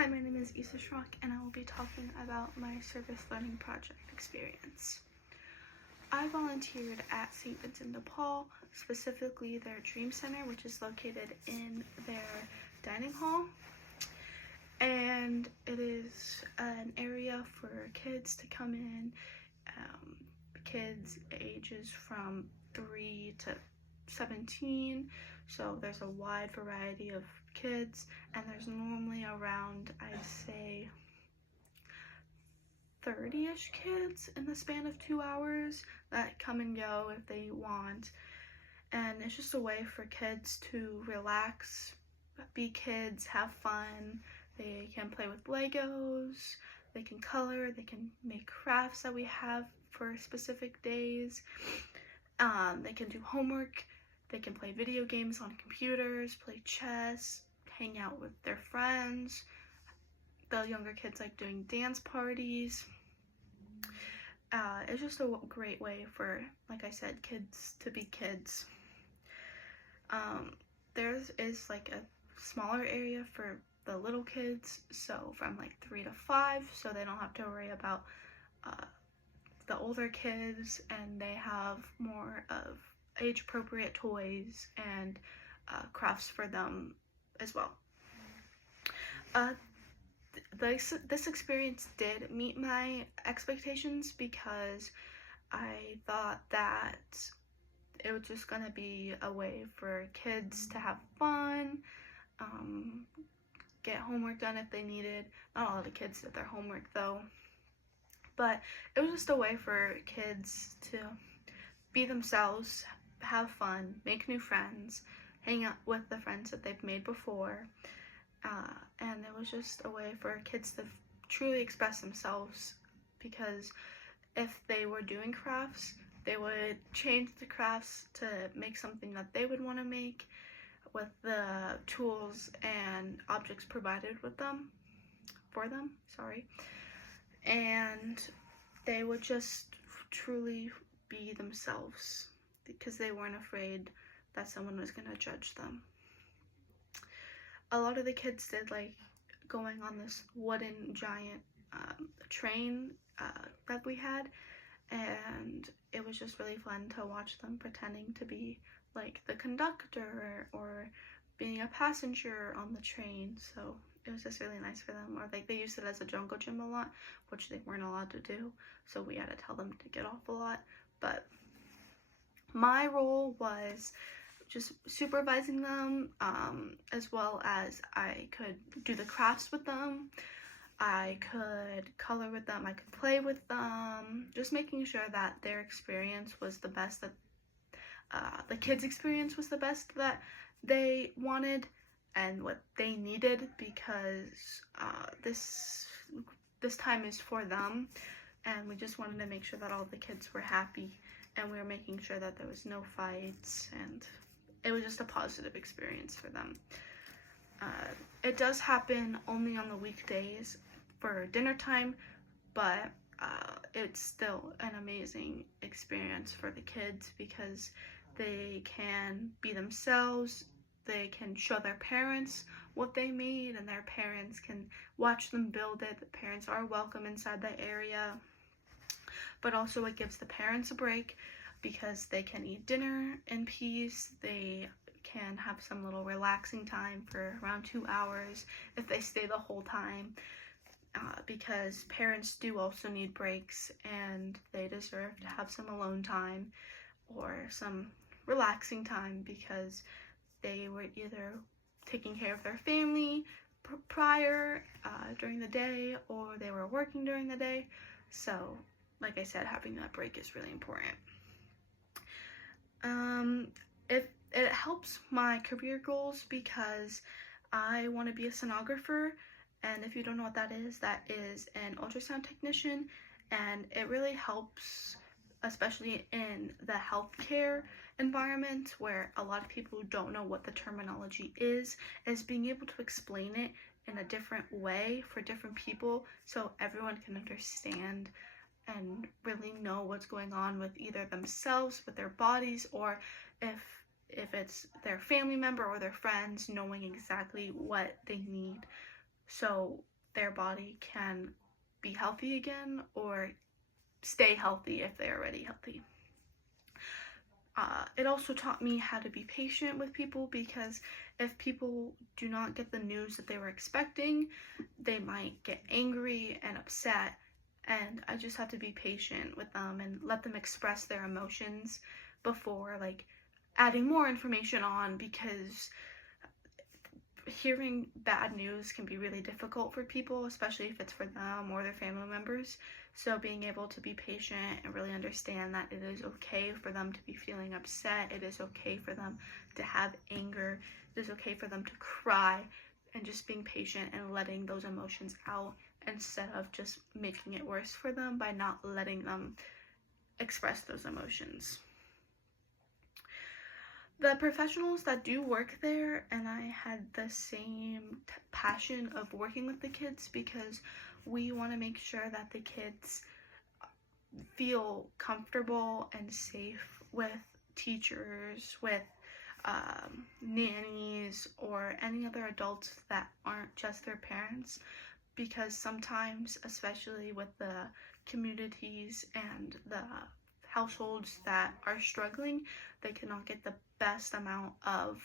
Hi, my name is Issa Schrock, and I will be talking about my service learning project experience. I volunteered at St. Vincent de Paul, specifically their Dream Center, which is located in their dining hall. And it is an area for kids to come in, kids ages from 3 to 17, so there's a wide variety of kids, and there's normally around, I'd say, 30-ish kids in the span of 2 hours that come and go if they want. And it's just a way for kids to relax, be kids, have fun. They can play with Legos, they can color, they can make crafts that we have for specific days. They can do homework, they can play video games on computers, play chess, hang out with their friends. The younger kids like doing dance parties. It's just a great way for, like I said, kids to be kids. There is like a smaller area for the little kids, so from like 3 to 5, so they don't have to worry about the older kids, and they have more of age-appropriate toys and crafts for them as well. This experience did meet my expectations because I thought that it was just gonna be a way for kids to have fun, get homework done if they needed. Not all of the kids did their homework though, but it was just a way for kids to be themselves, have fun, make new friends, hang out with the friends that they've made before, and it was just a way for kids to truly express themselves, because if they were doing crafts, they would change the crafts to make something that they would want to make with the tools and objects provided for them, and they would just truly be themselves because they weren't afraid that someone was going to judge them. A lot of the kids did like going on this wooden giant train that we had, and it was just really fun to watch them pretending to be like the conductor or being a passenger on the train. So it was just really nice for them. Or like they used it as a jungle gym a lot, which they weren't allowed to do, so we had to tell them to get off a lot. But my role was just supervising them, as well as I could do the crafts with them, I could color with them, I could play with them, just making sure that their experience was the best, that the kids' experience was the best that they wanted and what they needed, because this time is for them, and we just wanted to make sure that all the kids were happy, and we were making sure that there was no fights, and it was just a positive experience for them. It does happen only on the weekdays for dinner time, but it's still an amazing experience for the kids because they can be themselves, they can show their parents what they made, and their parents can watch them build it. The parents are welcome inside the area, but also it gives the parents a break because they can eat dinner in peace. They can have some little relaxing time for around 2 hours if they stay the whole time, because parents do also need breaks and they deserve to have some alone time or some relaxing time because they were either taking care of their family prior during the day, or they were working during the day. So like I said, having that break is really important. It helps my career goals because I want to be a sonographer, and if you don't know what that is an ultrasound technician, and it really helps, especially in the healthcare environment where a lot of people don't know what the terminology is being able to explain it in a different way for different people so everyone can understand and really know what's going on with either themselves, with their bodies, or if it's their family member or their friends, knowing exactly what they need. So their body can be healthy again or stay healthy if they're already healthy. It also taught me how to be patient with people, because if people do not get the news that they were expecting, they might get angry and upset, and I just have to be patient with them and let them express their emotions before like adding more information on, because hearing bad news can be really difficult for people, especially if it's for them or their family members. So being able to be patient and really understand that it is okay for them to be feeling upset, it is okay for them to have anger, it is okay for them to cry, and just being patient and letting those emotions out instead of just making it worse for them by not letting them express those emotions. The professionals that do work there and I had the same passion of working with the kids, because we want to make sure that the kids feel comfortable and safe with teachers, with nannies, or any other adults that aren't just their parents, because sometimes, especially with the communities and the households that are struggling, they cannot get the best amount of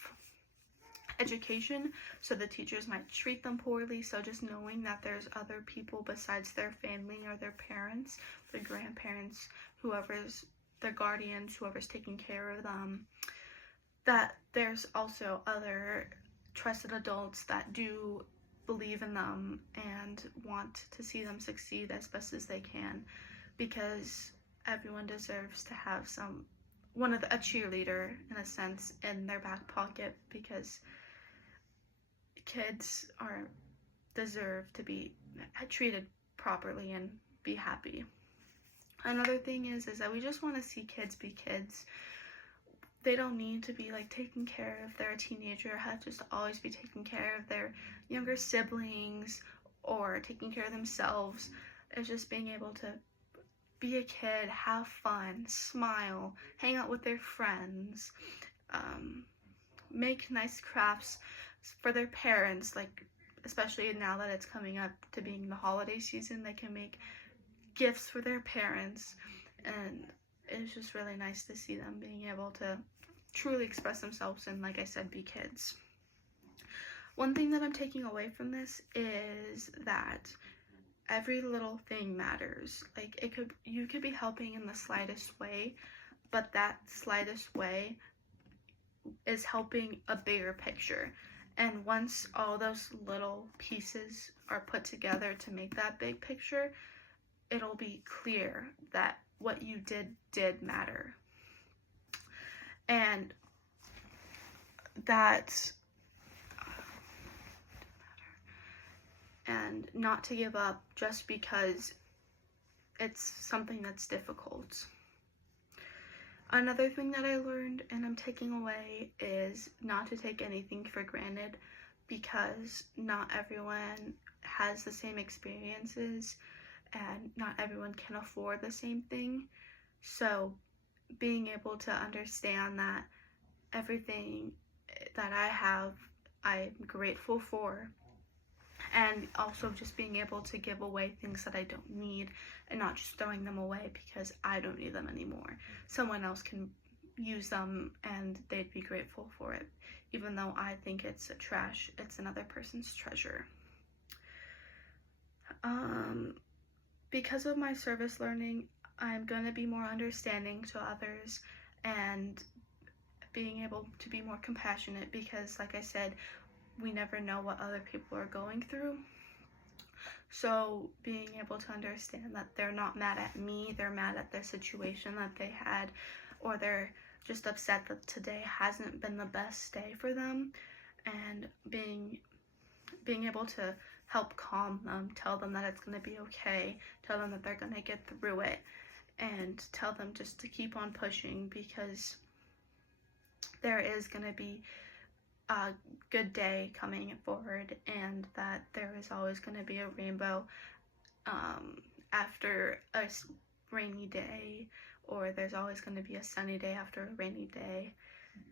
education, so the teachers might treat them poorly. So just knowing that there's other people besides their family or their parents, their grandparents, whoever's their guardians, whoever's taking care of them, that there's also other trusted adults that do believe in them and want to see them succeed as best as they can, because everyone deserves to have a cheerleader in a sense in their back pocket, because kids deserve to be treated properly and be happy. Another thing is that we just want to see kids be kids. They don't need to be like taking care of their teenager, have just always be taking care of their younger siblings or taking care of themselves. It's just being able to be a kid, have fun, smile, hang out with their friends, make nice crafts for their parents, like especially now that it's coming up to being the holiday season, they can make gifts for their parents, and it's just really nice to see them being able to truly express themselves and, like I said, be kids. One thing that I'm taking away from this is that every little thing matters. Like you could be helping in the slightest way, but that slightest way is helping a bigger picture. And once all those little pieces are put together to make that big picture, it'll be clear that what you did matter. And that and not to give up just because it's something that's difficult. Another thing that I learned and I'm taking away is not to take anything for granted, because not everyone has the same experiences and not everyone can afford the same thing. So being able to understand that everything that I have, I'm grateful for, and also just being able to give away things that I don't need and not just throwing them away because I don't need them anymore. Someone else can use them and they'd be grateful for it. Even though I think it's a trash, it's another person's treasure. Because of my service learning, I'm going to be more understanding to others and being able to be more compassionate, because like I said, we never know what other people are going through. So being able to understand that they're not mad at me, they're mad at the situation that they had, or they're just upset that today hasn't been the best day for them, and being able to help calm them, tell them that it's going to be okay, tell them that they're going to get through it, and tell them just to keep on pushing, because there is going to be a good day coming forward, and that there is always going to be a rainbow after a rainy day, or there's always going to be a sunny day after a rainy day.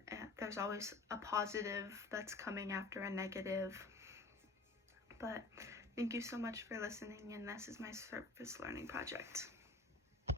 And there's always a positive that's coming after a negative. But Thank you so much for listening, and this is my surface learning project.